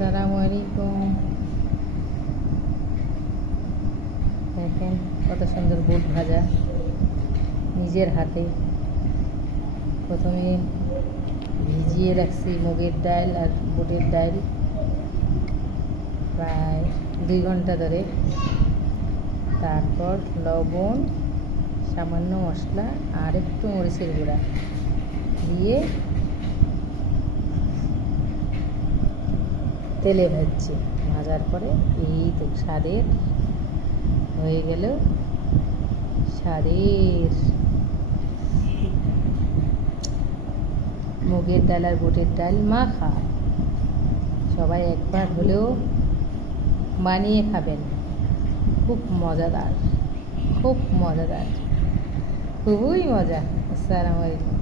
আসসালামু আলাইকুম। দেখেন কত সুন্দর বুট ভাজা নিজের হাতে। প্রথমে ভিজিয়ে রাখছি মুগের ডাল আর বুটের ডাল প্রায় 2 ঘন্টা ধরে। তারপর লবণ, সামান্য মশলা আর একটু মরিচের গুঁড়া দিয়ে তেলে ভাজছি। ভাজার পরে এই তো স্বাদের হয়ে গেল স্বাদের মুগের ডাল আর বুটের ডাল মাখা। সবাই একবার হলেও বানিয়ে খাবেন, খুব মজাদার, খুব মজাদার, খুবই মজা। আসসালামু আলাইকুম।